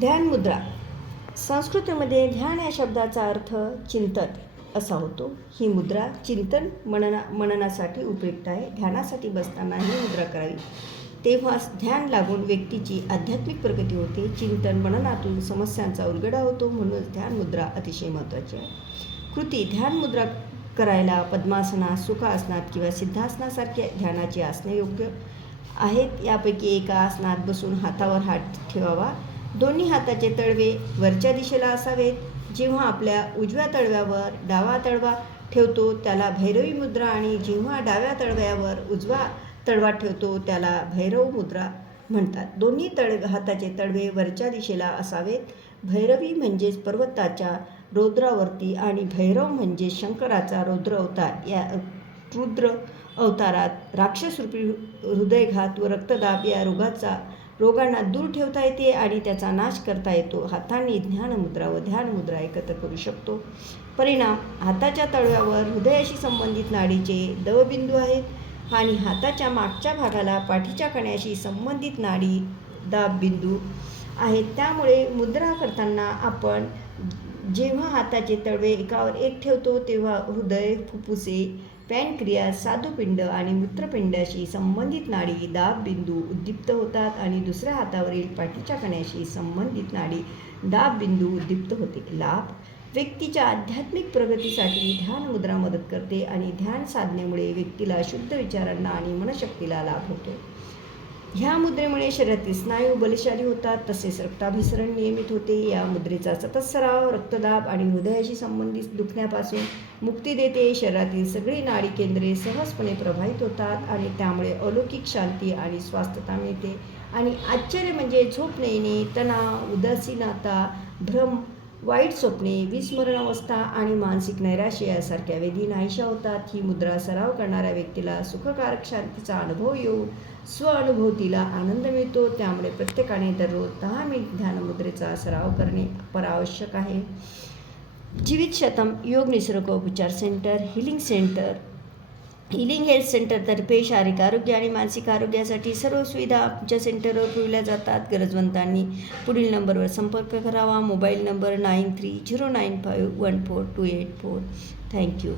ध्यान मुद्रा. संस्कृतीमध्ये ध्यान या शब्दाचा अर्थ चिंतन असा होतो. ही मुद्रा चिंतन मननासाठी उपयुक्त आहे. ध्यानासाठी बसताना ही मुद्रा करावी, तेव्हाच ध्यान लागून व्यक्तीची आध्यात्मिक प्रगती होते. चिंतन मननातून समस्यांचा उलगडा होतो. म्हणूनच ध्यान मुद्रा अतिशय महत्त्वाची आहे. कृती. ध्यान मुद्रा करायला पद्मासनात, सुखासनात किंवा सिद्धासनासारख्या ध्यानाची आसने योग्य आहेत. यापैकी एका आसनात बसून हातावर हात ठेवावा. दोन्ही हाताचे तळवे वरच्या दिशेला असावेत. जेव्हा आपल्या उजव्या तळव्यावर डावा तळवा ठेवतो त्याला भैरवी मुद्रा आणि जेव्हा डाव्या तळव्यावर उजवा तळवा ठेवतो त्याला भैरव मुद्रा म्हणतात. दोन्ही हाताचे तळवे वरच्या दिशेला असावेत. भैरवी म्हणजेच पर्वताच्या रौद्रावरती आणि भैरव म्हणजे शंकराचा रौद्र अवतार. या रुद्र अवतारात राक्षसरूपी हृदयघात व रक्तदाब या रोगांना दूर ठेवता येते आणि त्याचा नाश करता येतो. हातांनी ज्ञानमुद्रा व ध्यानमुद्रा एकत्र करू शकतो. परिणाम. हाताच्या तळव्यावर हृदयाशी संबंधित नाडीचे दवबिंदू आहेत आणि हाताच्या मागच्या भागाला पाठीच्या कण्याशी संबंधित नाडी दाबबिंदू आहेत. त्यामुळे मुद्रा करताना आपण जेव्हा हाताचे तळवे एकावर एक ठेवतो तेव्हा हृदय, फुफ्फुसे, पॅनक्रियास, स्वादुपिंड आणि मूत्रपिंडाशी संबंधित नाडी दाबबिंदू उद्दीप्त होतात आणि दुसऱ्या हातावरील पाठीच्या कण्याशी संबंधित नाडी दाबबिंदू उद्दीप्त होते. लाभ. व्यक्तीच्या आध्यात्मिक प्रगतीसाठी ध्यान मुद्रा मदत करते आणि ध्यान साधनेमुळे व्यक्तीला शुद्ध विचारांना आणि मनशक्तीला लाभ होतो. ह्या मुद्रेमुळे शरीरातील स्नायू बलशाली होतात, तसेच रक्ताभिसरण नियमित होते. या मुद्रेचा सतत सराव रक्तदाब आणि हृदयाशी संबंधित दुखण्यापासून मुक्ती देते. शरीरातील सगळी नाडी केंद्रे सहजपणे प्रभावित होतात आणि त्यामुळे अलौकिक शांती आणि स्वास्थ्यता मिळते. आणि आश्चर्य म्हणजे झोप न येणे, तणाव, उदासीनता, भ्रम, वाईट स्वप्ने, विस्मरणावस्था आणि मानसिक नैराश्य यासारख्या वेदी नाहीशा होतात. ही मुद्रा सराव करणाऱ्या व्यक्तीला सुखकारक शांतीचा अनुभव येऊन स्वअनुभूतीला आनंद मिळतो. त्यामुळे प्रत्येकाने दररोज 10 मिनिट ध्यानमुद्रेचा सराव करणे आवश्यक आहे. जीवित शतम योग निसर्गोपचार सेंटर, हिलिंग हेल्थ सेंटरतर्फे शारीरिक आरोग्य आणि मानसिक आरोग्यासाठी सर्व सुविधा आमच्या सेंटरवर पुरवल्या जातात. गरजवंतांनी पुढील नंबरवर संपर्क करावा. Mobile number 9309514284. थँक्यू.